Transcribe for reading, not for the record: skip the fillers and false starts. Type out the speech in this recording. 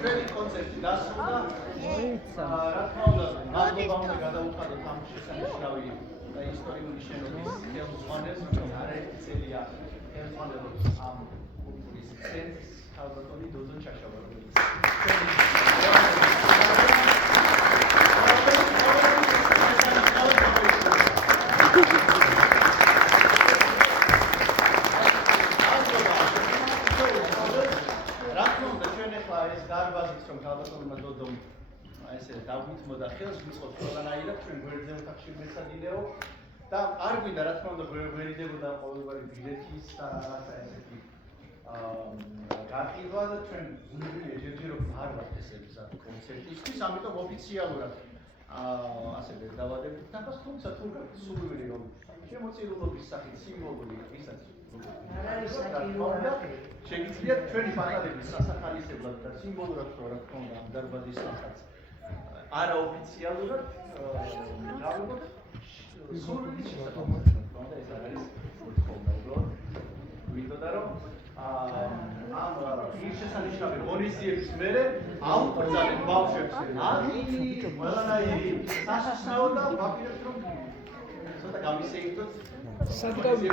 ჩვენი კონცერტი დასრულდა. რა თქმა უნდა, მადლობა უნდა გადაუხადოთ ამ შესანიშნავი და ისტორიული შენობის ხელმძღვანელს, რომელიც არაერთი წელია ხელმძღვანელობს ამ კულტურის ცენტრს, ქალბატონი დოდო ჩაშავარდელის. რა თქმა უნდა, ჩვენ ახლა ეს დარბაზიც რომ ქალბატონმა დოდომ ესე დაგვითმოდა ხელს ვიწყოთ ყველანაირად ჩვენ გვერდზე ოთახში მეცადინეო და არ გვინდა რა თქმა უნდა გვერიდებოდა ყოველგვარი ბილეთის და რაღაცა ესეთი გაყიდვა და ჩვენ გუნდები ჯერჯერობით არ ვართ ესე მზად კონცერტისთვის, ამიტომ ოფიციალურად ასე დავადებთ ნახოს, თუმცა თუ სულვილი რომ შემოწირულობის სახით სიმბოლური ისაც შეგიძლიათ ჩვენი ფანატების სასახალისებლად და სიმბოლურად რა თქმა უნდა ამ დარბაზის სახაც არაოფიციალურად დავუყოთ სულვილი შესაძლებლად ეს არის მოთხოვნა უბრალოდ ვიტყოდა რომ ამ შესანიშნავი ღონისძიების მერე აუკრძალეთ ბავშვებს ყველანაირი სასწაულო და ვაპირებთ რომ ცოტა გამისეირდოთ სადგომი